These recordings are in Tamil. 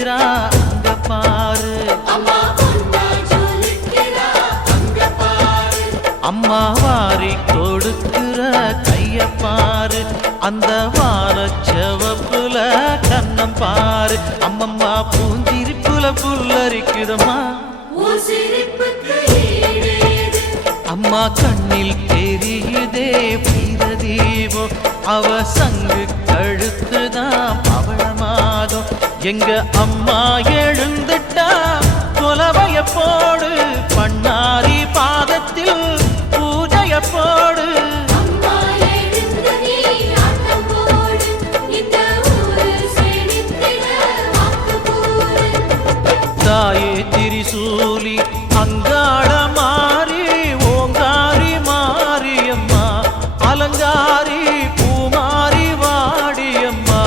ஜொலிக்கிறா அங்க பாரு, அம்மா வாரி கொடுக்கிற கைய பாரு, அந்த வானச்சவப்புல கண்ணம் பாரு, அம்மம்மா பூஞ்சிரிப்புல புல்லரிக்குதம்மா, அம்மா கண்ணில் தெரியுதே வீரதீபம், அவ சங்கு கழுத்துதான் பவளமாதம், எங்க அம்மா எழுந்துட்டா கொலவைய போடு, பண்ணாரி பாதத்தில் பூஜைய போடு, தாயே திரிசூலி அங்காள மாறி ஓங்காரி மாரியம்மா, அலங்காரி பூமாரி வாடியம்மா.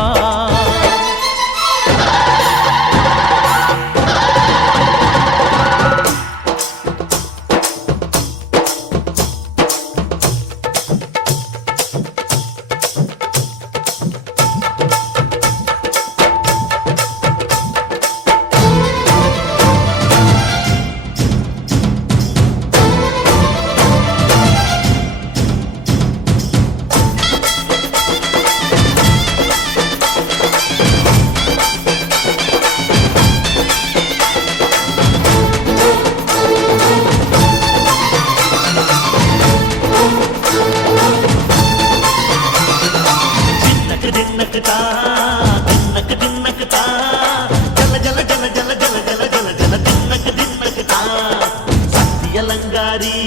அலங்காரி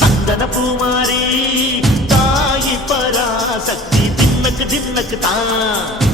சந்தன பூமாரி தாயி பராசக்தி தின்னக்கு தின்னக்கு தான்.